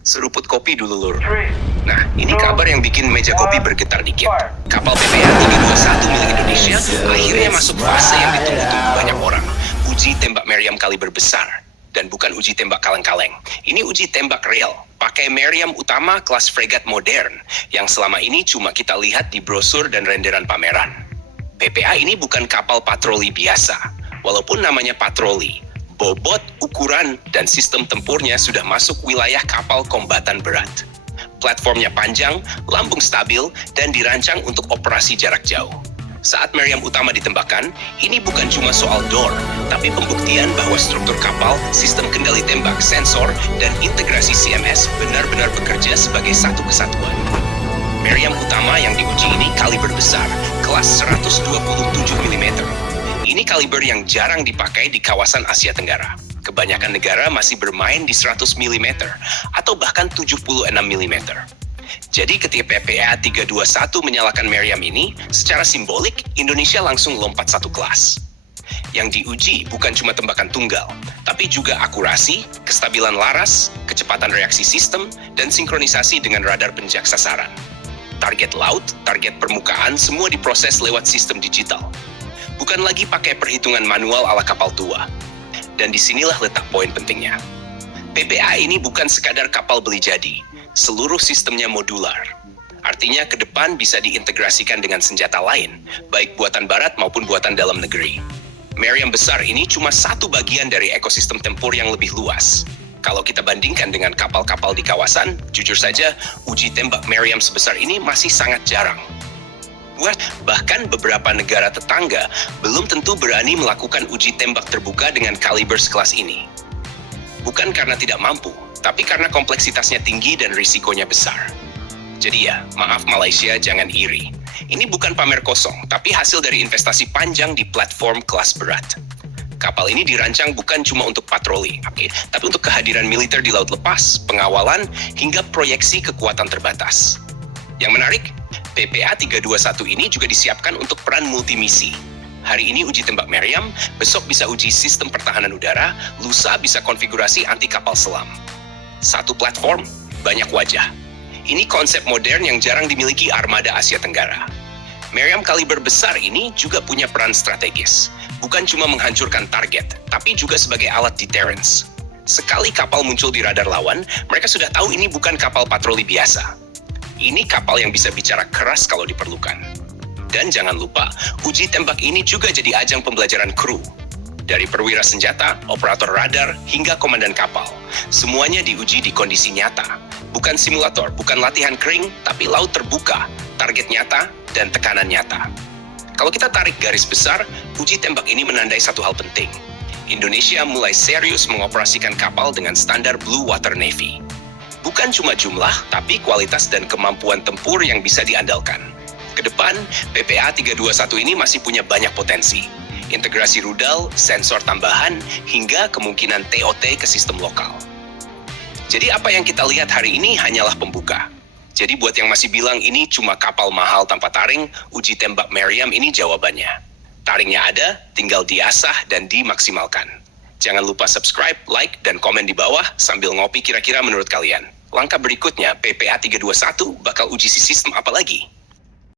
Seruput kopi dulu, Lur. Nah, ini kabar yang bikin meja kopi bergetar dikit. Kapal PPA 321 milik Indonesia akhirnya masuk fase yang ditunggu-tunggu banyak orang. Uji tembak meriam kaliber besar. Dan bukan uji tembak kaleng-kaleng. Ini uji tembak real. Pakai meriam utama kelas fregat modern. Yang selama ini cuma kita lihat di brosur dan renderan pameran. PPA ini bukan kapal patroli biasa. Walaupun namanya patroli, bobot, ukuran, dan sistem tempurnya sudah masuk wilayah kapal kombatan berat. Platformnya panjang, lambung stabil, dan dirancang untuk operasi jarak jauh. Saat meriam utama ditembakkan, ini bukan cuma soal door, tapi pembuktian bahwa struktur kapal, sistem kendali tembak, sensor, dan integrasi CMS benar-benar bekerja sebagai satu kesatuan. Meriam utama yang diuji ini kaliber besar, kelas 127 mm. Ini kaliber yang jarang dipakai di kawasan Asia Tenggara. Kebanyakan negara masih bermain di 100 mm atau bahkan 76 mm. Jadi ketika PPA 321 menyalakan meriam ini, secara simbolik Indonesia langsung lompat satu kelas. Yang diuji bukan cuma tembakan tunggal, tapi juga akurasi, kestabilan laras, kecepatan reaksi sistem, dan sinkronisasi dengan radar penjak sasaran. Target laut, target permukaan, semua diproses lewat sistem digital. Bukan lagi pakai perhitungan manual ala kapal tua. Dan disinilah letak poin pentingnya. PPA ini bukan sekadar kapal beli jadi. Seluruh sistemnya modular. Artinya ke depan bisa diintegrasikan dengan senjata lain, baik buatan barat maupun buatan dalam negeri. Meriam besar ini cuma satu bagian dari ekosistem tempur yang lebih luas. Kalau kita bandingkan dengan kapal-kapal di kawasan, jujur saja, uji tembak meriam sebesar ini masih sangat jarang. Bahkan beberapa negara tetangga belum tentu berani melakukan uji tembak terbuka dengan kaliber sekelas ini. Bukan karena tidak mampu, tapi karena kompleksitasnya tinggi dan risikonya besar. Jadi ya, maaf Malaysia, jangan iri. Ini bukan pamer kosong, tapi hasil dari investasi panjang di platform kelas berat. Kapal ini dirancang bukan cuma untuk patroli, tapi untuk kehadiran militer di laut lepas, pengawalan, hingga proyeksi kekuatan terbatas. Yang menarik, PPA 321 ini juga disiapkan untuk peran multimisi. Hari ini uji tembak meriam, besok bisa uji sistem pertahanan udara, lusa bisa konfigurasi anti kapal selam. Satu platform, banyak wajah. Ini konsep modern yang jarang dimiliki armada Asia Tenggara. Meriam kaliber besar ini juga punya peran strategis. Bukan cuma menghancurkan target, tapi juga sebagai alat deterrence. Sekali kapal muncul di radar lawan, mereka sudah tahu ini bukan kapal patroli biasa. Ini kapal yang bisa bicara keras kalau diperlukan. Dan jangan lupa, uji tembak ini juga jadi ajang pembelajaran kru. Dari perwira senjata, operator radar, hingga komandan kapal. Semuanya diuji di kondisi nyata. Bukan simulator, bukan latihan kering, tapi laut terbuka, target nyata, dan tekanan nyata. Kalau kita tarik garis besar, uji tembak ini menandai satu hal penting. Indonesia mulai serius mengoperasikan kapal dengan standar Blue Water Navy. Bukan cuma jumlah, tapi kualitas dan kemampuan tempur yang bisa diandalkan. Kedepan, PPA 321 ini masih punya banyak potensi. Integrasi rudal, sensor tambahan, hingga kemungkinan TOT ke sistem lokal. Jadi apa yang kita lihat hari ini hanyalah pembuka. Jadi buat yang masih bilang ini cuma kapal mahal tanpa taring, uji tembak meriam ini jawabannya. Taringnya ada, tinggal diasah dan dimaksimalkan. Jangan lupa subscribe, like, dan komen di bawah sambil ngopi kira-kira menurut kalian. Langkah berikutnya, PPA 321 bakal uji sistem apa lagi?